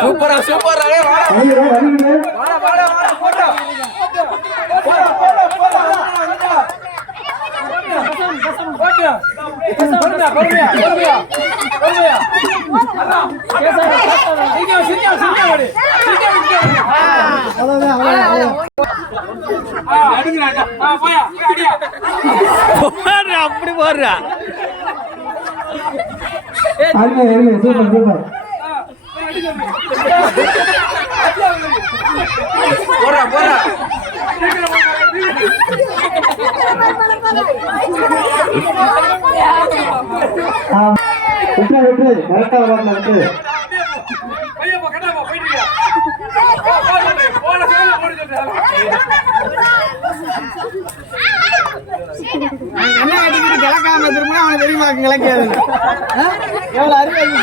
சூப்பரா சூப்பரா அப்படி போடுறா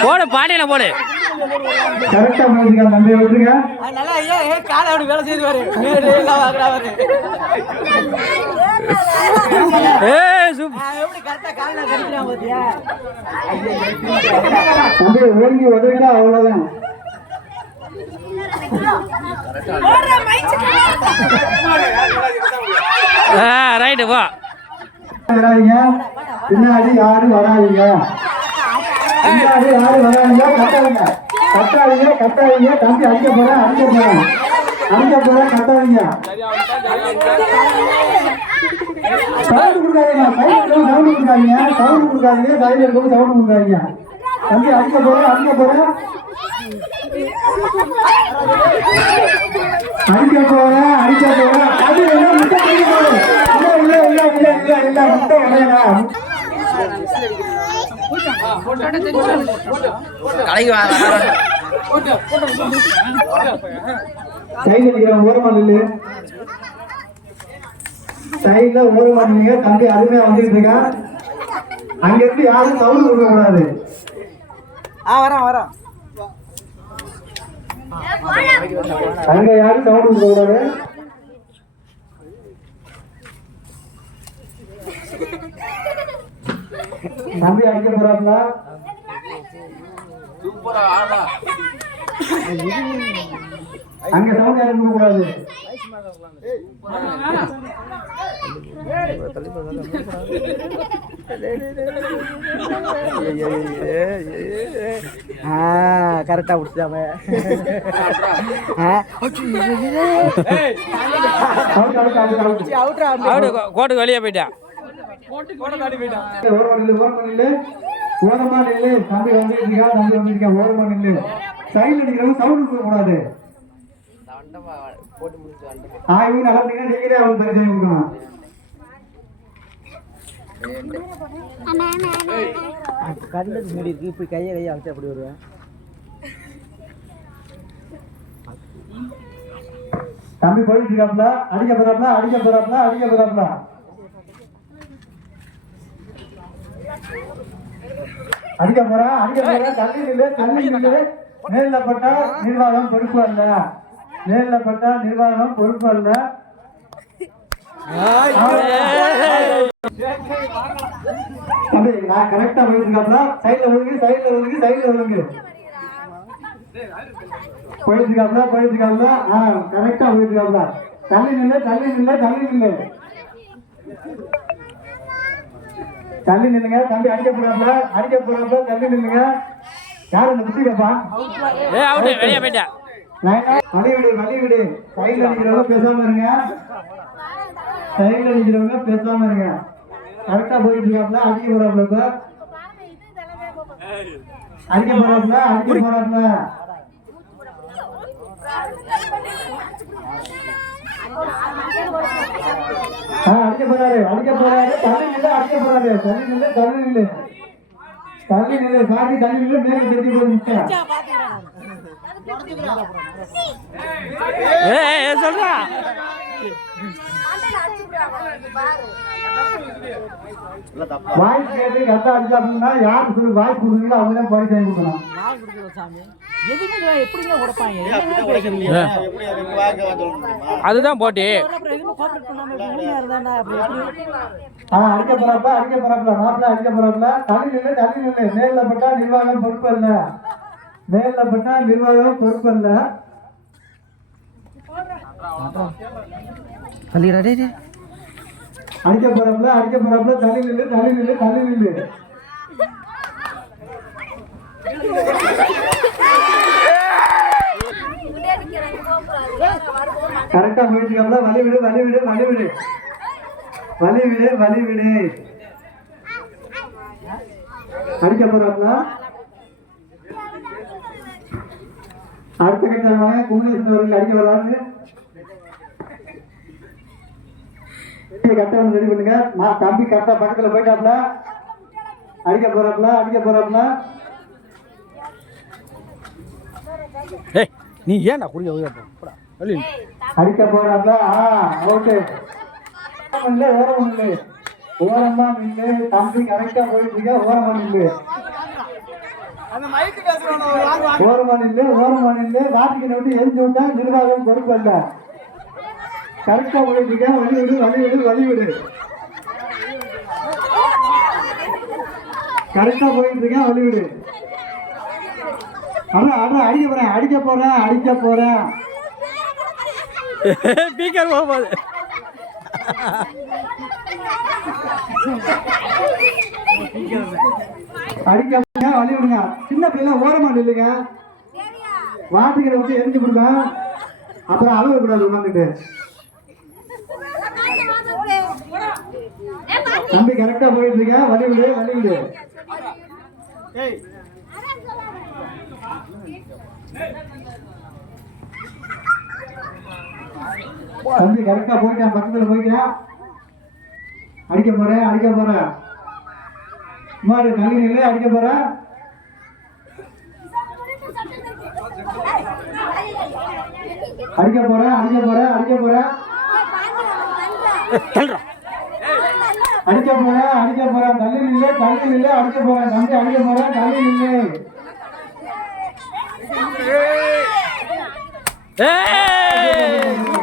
போடு பாட்டியில போடு வேலை செய்வாரு அவ்வளவுதான் ரைட்டு போ பின்னாடி யாரும் வராதீங்க பின்னாடி யாரும் வராதீங்க கட்டாதீங்க கட்டாதீங்க கட்டாதீங்க தம்பி அடிக்க போறேன் கட்டாதீங்க சவுண்ட் கொடுக்காதீங்க சவுண்ட் கொடுக்காதீங்க கையில் இருக்கும் சவுண்ட் கொடுக்காதீங்க தம்பி அடிக்க போறேன் தம்பி அருமையா வந்துட்டு இருக்கா அங்க இருந்து யாரும் சவுண்ட் கொடுக்க கூடாது அங்க யாரும் சவுண்ட் கொடுக்க கூடாது தம்பி அடிக்க போறாங்களா அங்க சவுண்ட் யாரும் கொடுக்க கூடாது கரெக்டா பிடிச்சாம கோட்டுக்கு வெளியே போயிட்டா ஓரமா நில்லு தம்பி வந்துருக்கா ஓரமா நில்லு சைடுல நிக்கிறவங்க சவுண்ட் கொடுக்க கூடாது இவங்க நடந்தீங்கன்னா நீங்களே அவங்க பரிசை கொடுக்கணும் கண்டது முடி இருக்கு இப்ப கையை அழைச்சு அப்படி வருவேன் தம்பி போயிட்டு இருக்காப்ல அடிக்க போறாப்ல தள்ளி நில்லு நேரில் பட்டா நிர்வாகம் பொறுப்பு அல்ல தம்பி நான் கரெக்டா போயிட்டு இருக்காப்ல சைட்ல ஒழுங்கு போயிட்டு இருக்காப்ல கரெக்டா போயிட்டு இருக்காப்ல தள்ளி நில்லு தள்ளி நில்லுங்க தம்பி அடிக்க போறாப்ல தள்ளி நில்லுங்க யாரு இந்த புத்தி கேப்பா வெளியே போயிட்டா வழி விடு சைட்ல நிக்கிறவங்க பேசாம இருங்க கரெக்டா போயிட்டு இருக்காப்ல அடிக்க போறாப்ல அடிக்க போறாப்ல அடிக்க போறாரு தள்ளி நில்லு பாட்டி தள்ளி நில்லு மேல தெரிஞ்சு போய் நிக்க சொல்றா வாய்ஸ் கேட்டு கரெக்டா அடிச்சா அப்படின்னா யாருக்கு சொல்லி வாய்ஸ் கொடுக்குறீங்களோ அவங்க தான் பரிசு வாங்கி கொடுக்கணும். அதுதான் போட்டி. அடிக்க போறாப்ல மாப்பிள்ள அடிக்க போறாப்ல. தள்ளி நில்லு மேல பட்டா நிர்வாகம் பொறுப்பு இல்ல. மேல பட்டா நிர்வாகம் பொறுப்பு இல்ல. அடிக்க போறாப்ல தள்ளி நில்லு. கரெக்டா போயிட்டு வலி விடு. அடிக்க போறாப்ல. அடுத்த கட்டமாக குமரேசன் அவர்கள் அடிக்க வராது. கட்ட ஒன்று ரெடி பண்ணுங்க. தம்பி கரெக்டா பக்கத்துல போயிட்டாப்ல. அடிக்க போறாப்ல. நீ ஏன்டா குடிக்க அடிக்க போறாப்ல. ஓகே ஓரமா நின்று தம்பி கரெக்டா போயிட்டு இருக்க. ஓரமா நின்று வாட்டிக்கு விட்டு எரிஞ்சு விட்டா நிர்வாகம் பொறுப்பு அல்ல. கரெக்டா போயிட்டு இருக்க. வழி விடு. கரெக்டா போயிட்டு இருக்க. வழி விடு. அடிக்க போறேன். பீக்கர் போகும்போது அடிக்க வழி விடுங்க. சின்ன பிள்ளை ஓரமா நில்லுங்க. வாட்டிக்கிற விட்டு எரிஞ்சு கொடுங்க. அப்புறம் அளவு கூடாது உட்காந்துட்டு. தம்பி கரெக்டா போயிட்டு இருக்க. வழி விடு. தம்பி கரெக்டா போயிட்டான். பக்கத்துல போயிட்டான். அடிக்க போறேன். சுமார் தள்ளி நிலை. அடிக்க போறேன். தள்ளி நிலை. அடிக்க போறேன். தம்பி அடிக்க போறேன். தள்ளி நிலை. ஏய்